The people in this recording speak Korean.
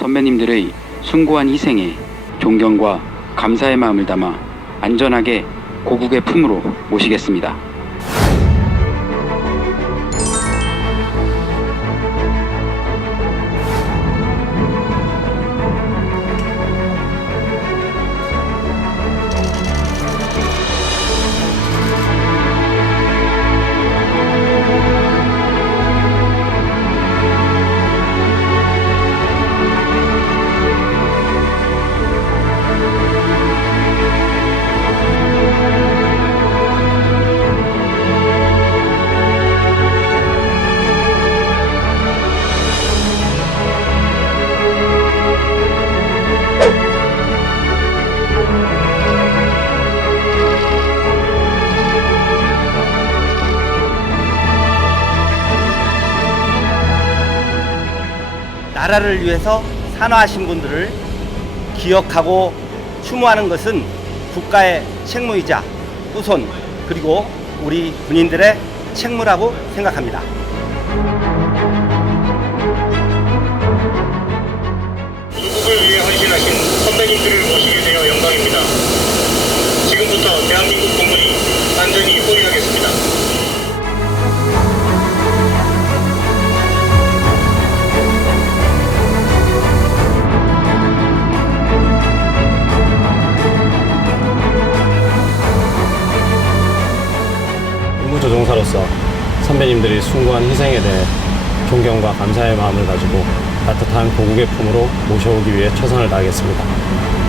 선배님들의 숭고한 희생에 존경과 감사의 마음을 담아 안전하게 고국의 품으로 모시겠습니다. 나라를 위해서 산화하신 분들을 기억하고 추모하는 것은 국가의 책무이자 후손 그리고 우리 군인들의 책무라고 생각합니다. 조국을 위해 헌신하신 선배님들을 모시게 되어 영광입니다. 지금부터 대한민국 의무조종사로서 선배님들이 숭고한 희생에 대해 존경과 감사의 마음을 가지고 따뜻한 고국의 품으로 모셔오기 위해 최선을 다하겠습니다.